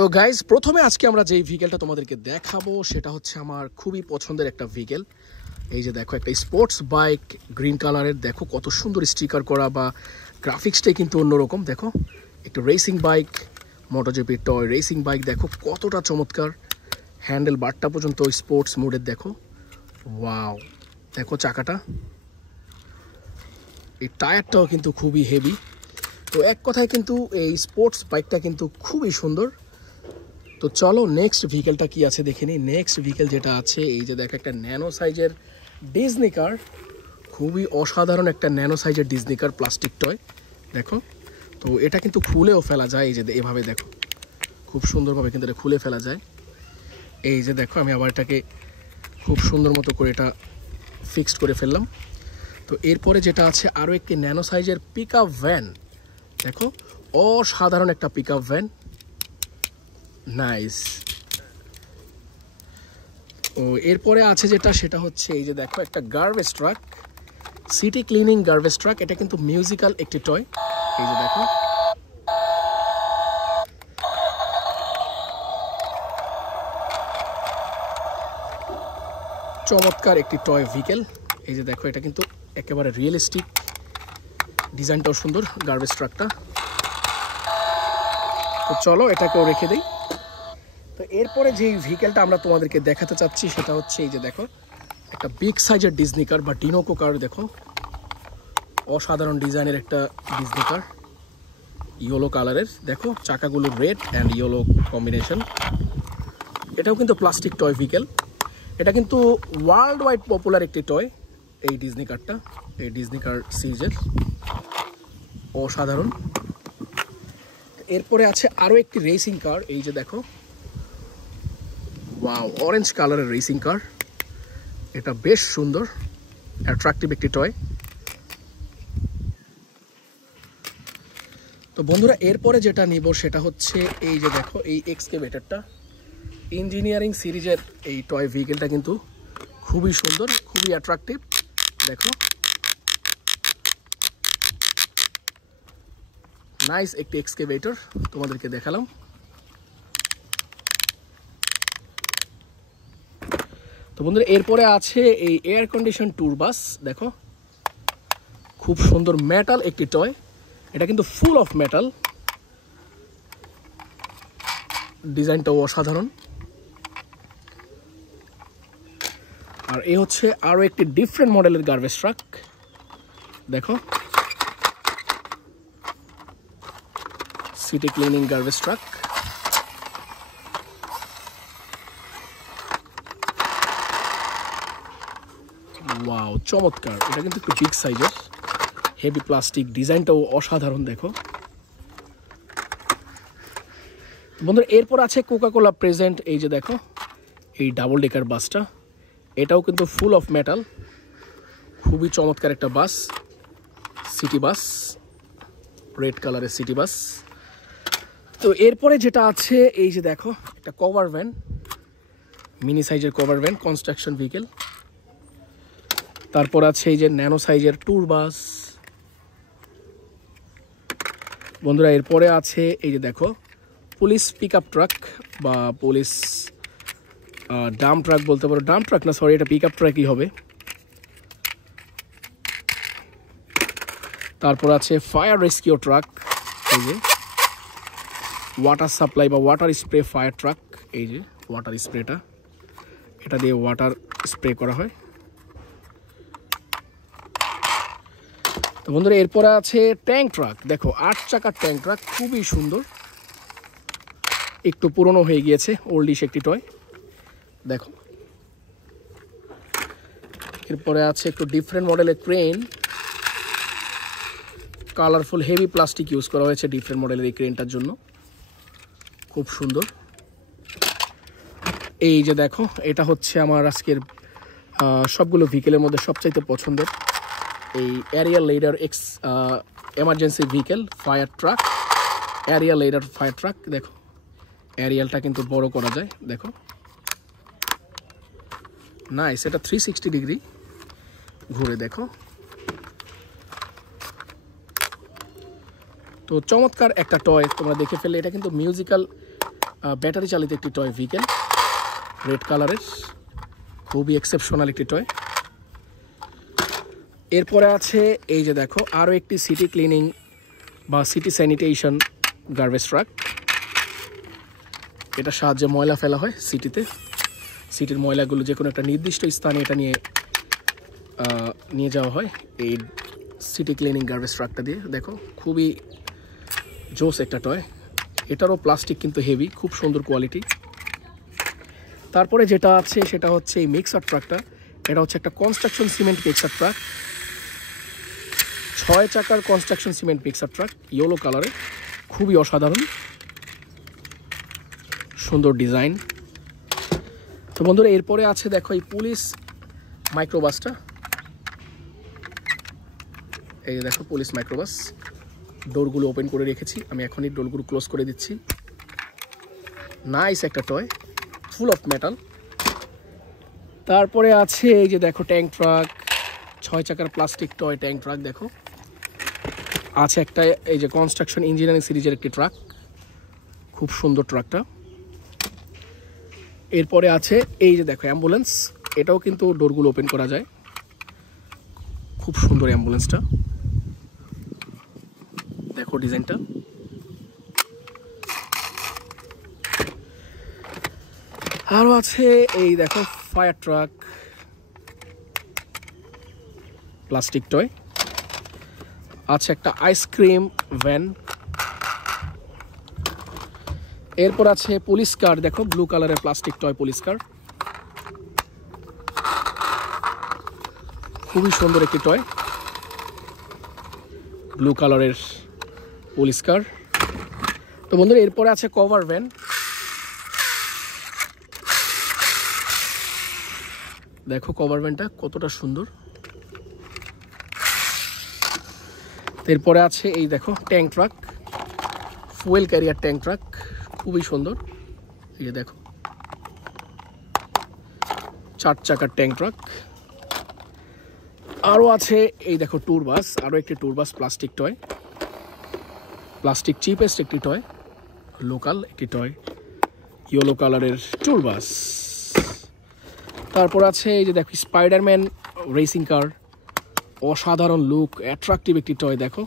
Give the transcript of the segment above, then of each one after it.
তো গাইজ প্রথমে আজকে আমরা যে ভেহিকেলটা তোমাদেরকে দেখাবো সেটা হচ্ছে আমার খুবই পছন্দের একটা ভেহিকেল। এই যে দেখো একটা স্পোর্টস বাইক গ্রিন কালারের, দেখো কত সুন্দর স্টিকার করা বা গ্রাফিক্সটাই কিন্তু অন্যরকম। দেখো একটা racing bike, MotoGP toy racing bike, দেখো কতটা চমৎকার। হ্যান্ডেল বারটা পর্যন্ত স্পোর্টস মোডের, দেখো ওয়াও। দেখো চাকাটা, এই টায়ারটাও কিন্তু খুবই হেভি। তো এক কথায় কিন্তু এই স্পোর্টস বাইকটা কিন্তু খুবই সুন্দর। তো চলো নেক্সট ভেহিকেলটা কি আছে দেখে নিই। নেক্সট ভেহিকেল যেটা আছে, এই যে দেখো একটা ন্যানো সাইজের ডিজনি কার, খুবই অসাধারণ একটা ন্যানো সাইজের ডিজনি কার প্লাস্টিক টয়। দেখো তো এটা কিন্তু খুলেও ফেলা যায়, এই যে এভাবে দেখো খুব সুন্দরভাবে কিন্তু এটা খুলে ফেলা যায়। এই যে দেখো আমি আবার এটাকে খুব সুন্দর মতো করে এটা ফিক্সড করে ফেললাম। তো এরপরে যেটা আছে আরও একটি ন্যানো সাইজের পিক আপ ভ্যান, দেখো অসাধারণ একটা পিক আপ ভ্যান, নাইস। ও এরপরে আছে যেটা, সেটা হচ্ছে এই যে দেখো একটা garbage truck, city cleaning garbage truck. এটা কিন্তু মিউজিক্যাল একটি টয়। এই যে দেখো চমৎকার একটি টয় ভেহিকেল। এই যে দেখো এটা কিন্তু একেবারে রিয়েলিস্টিক, ডিজাইনটাও সুন্দর গার্বেজ ট্রাকটা। তো চলো এটাকেও রেখে দিই। তো এরপরে যে ভেহিকেলটা আমরা তোমাদেরকে দেখাতে চাচ্ছি সেটা হচ্ছে এই যে দেখো একটা বিগ সাইজের ডিজনি কার বা ডিনোকো কার। দেখো অসাধারণ ডিজাইনের একটা ডিজনি কার, ইয়েলো কালারের। দেখো চাকাগুলো রেড অ্যান্ড ইয়েলো কম্বিনেশন। এটাও কিন্তু প্লাস্টিক টয় ভেহিকেল। এটা কিন্তু ওয়ার্ল্ড ওয়াইড পপুলার একটি টয় এই ডিজনি কারটা, এই ডিজনি কার সিরিজের, অসাধারণ। এরপরে আছে আরও একটি রেসিং কার, এই যে দেখো ওয়াও, অরেঞ্জ কালারের রেসিং কার। এটা বেশ সুন্দর, অ্যাট্রাকটিভ একটি টয়। তো বন্ধুরা এরপরে যেটা নিব সেটা হচ্ছে এই যে দেখো এই এক্সকেভেটরটা, ইঞ্জিনিয়ারিং সিরিজের এই টয় ভেহিকেলটা কিন্তু খুবই সুন্দর, খুবই অ্যাট্রাকটিভ। দেখো নাইস একটি এক্সকেভেটর তোমাদেরকে দেখালাম। তো বন্ধুরা এরপরে আছে এই এয়ার কন্ডিশন ট্যুর বাস। দেখো খুব সুন্দর মেটাল একটি টয়, এটা কিন্তু ফুল অফ মেটাল, ডিজাইনটাও অসাধারণ। আর এ হচ্ছে আরও একটি ডিফারেন্ট মডেলের গার্বেজ ট্রাক। দেখো city cleaning garbage truck. Wow চমৎকার, এটা কিন্তু একটু বিগ সাইজের, হেভি প্লাস্টিক, ডিজাইনটাও অসাধারণ। দেখো বন্ধুরা এরপর আছে কোকাকোলা প্রেজেন্ট, এই যে দেখো এই ডাবল ডেকার বাসটা, এটাও কিন্তু ফুল অফ মেটাল, খুবই চমৎকার একটা বাস, সিটি বাস, রেড কালারের সিটি বাস। তো এরপরে যেটা আছে এই যে দেখো একটা কভার ভ্যান, মিনি সাইজের কভার ভ্যান, কনস্ট্রাকশন ভেহিকেল। তারপর আছে এই যে ন্যানো সাইজের ট্যুর বাস। বন্ধুরা এরপরে আছে এই যে দেখো পুলিশ পিক আপ ট্রাক বা পুলিশ ডাম্প ট্রাক বলতে পারো, ডাম্প ট্রাক না সরি, এটা পিক আপ ট্রাকই হবে। তারপর আছে ফায়ার রেস্কিউ ট্রাক, এই যে ওয়াটার সাপ্লাই বা ওয়াটার স্প্রে ফায়ার ট্রাক। এই যে ওয়াটার স্প্রেটা, এটা দিয়ে ওয়াটার স্প্রে করা হয়। তো বন্ধুরা এরপরে আছে ট্যাঙ্ক ট্রাক। দেখো 8 চাকার ট্যাঙ্ক ট্রাক, খুবই সুন্দর, একটু পুরনো হয়ে গিয়েছে, ওল্ডিশ একটি টয়। দেখো এরপরে আছে একটু ডিফারেন্ট মডেলের crane, colourful heavy plastic use করা হয়েছে ডিফারেন্ট মডেলের এই ক্রেনটার জন্য, খুব সুন্দর। এই যে দেখো এটা হচ্ছে আমার আজকের সবগুলো ভেহিকেলের মধ্যে সবচাইতে পছন্দের এই aerial ladder X emergency vehicle fire truck, aerial ladder fire truck. দেখো এরিয়ালটা কিন্তু বড় করা যায়, দেখো নাইস, এটা 360 ডিগ্রি ঘুরে দেখো। তো চমৎকার একটা টয় তোমরা দেখে ফেললে, এটা কিন্তু মিউজিক্যাল ব্যাটারি চালিত একটি টয় ভেহিকেল, রেড কালারের, খুবই এক্সেপশনাল একটি টয়। এরপরে আছে এই যে দেখো আরও একটি সিটি ক্লিনিং বা সিটি স্যানিটেশন গার্বেজ ট্রাক। এটা সাহায্যে ময়লা ফেলা হয় সিটিতে, সিটির ময়লাগুলো যে কোনো একটা নির্দিষ্ট স্থানে এটা নিয়ে যাওয়া হয় এই সিটি ক্লিনিং গার্বেজ ট্রাকটা দিয়ে। দেখো খুবই জোস একটা টয়, এটারও প্লাস্টিক কিন্তু হেভি, খুব সুন্দর কোয়ালিটি। তারপরে যেটা আছে সেটা হচ্ছে এই মিক্সার ট্রাকটা। এটা হচ্ছে একটা কনস্ট্রাকশন সিমেন্ট মিক্সার ট্রাক, 6 চাকার construction cement mixer truck, yellow কালারের, খুবই অসাধারণ, সুন্দর ডিজাইন। তো বন্ধুরা এরপরে আছে দেখো এই পুলিশ মাইক্রোবাসটা। এই যে দেখো পুলিশ মাইক্রোবাস, ডোরগুলো ওপেন করে রেখেছি আমি, এখনই ডোরগুলো ক্লোজ করে দিচ্ছি। নাইস একটা টয়, ফুল অফ মেটাল। তারপরে আছে এই যে দেখো ট্যাঙ্ক ট্রাক, 6 চাকার প্লাস্টিক টয় ট্যাঙ্ক ট্রাক। দেখো আছে একটা এই যে কনস্ট্রাকশন ইঞ্জিনিয়ারিং সিরিজের একটি ট্রাক, খুব সুন্দর ট্রাকটা। এরপরে আছে এই যে দেখো অ্যাম্বুলেন্স, এটাও কিন্তু ডোরগুলো ওপেন করা যায়, খুব সুন্দর অ্যাম্বুলেন্সটা, দেখো ডিজাইনটা। আরও আছে এই দেখো ফায়ার ট্রাক, প্লাস্টিক টয়। আছে একটা আইসক্রিম ভ্যান। এরপর আছে পুলিশ কার, দেখো ব্লু কালারের প্লাস্টিক টয় পুলিশ কার, খুবই সুন্দর একটি টয়, ব্লু কালারের পুলিশ কার। তো বন্ধুরা এরপরে আছে কভার ভ্যান। দেখো কভার ভ্যানটা কতটা সুন্দর। এরপরে আছে এই দেখো tank truck, fuel career tank truck, খুবই সুন্দর। এই যে দেখো 4 চাকার ট্যাঙ্ক ট্রাক। আরও আছে এই দেখো ট্যুর বাস, আরও একটি ট্যুর বাস প্লাস্টিক টয়, প্লাস্টিক চিপেস্ট একটি টয়, লোকাল একটি টয়, ইয়েলো কালারের ট্যুর বাস। তারপর আছে এই যে দেখো স্পাইডারম্যান রেসিং কার, অসাধারণ লুক, অ্যাট্রাকটিভ একটি টয়। দেখো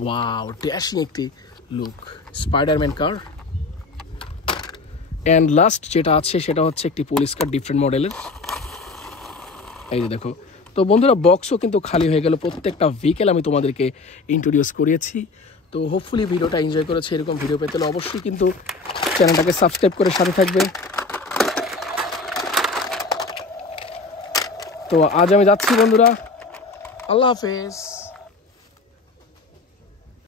ওয়াও, ড্যাশিং একটি look, Spiderman car. And last যেটা আছে সেটা হচ্ছে একটি পুলিশ কার ডিফারেন্ট মডেলের, এই যে দেখো। তো বন্ধুরা বক্সও কিন্তু খালি হয়ে গেল, প্রত্যেকটা ভেহিকেল আমি তোমাদেরকে ইন্ট্রোডিউস করিয়েছি। তো হোপফুলি ভিডিওটা এনজয় করেছে, এরকম ভিডিও পেতে হলে অবশ্যই কিন্তু চ্যানেলটাকে সাবস্ক্রাইব করে সাথে থাকবে। তো আজ আমি যাচ্ছি বন্ধুরা, আল্লাহ হাফেজ।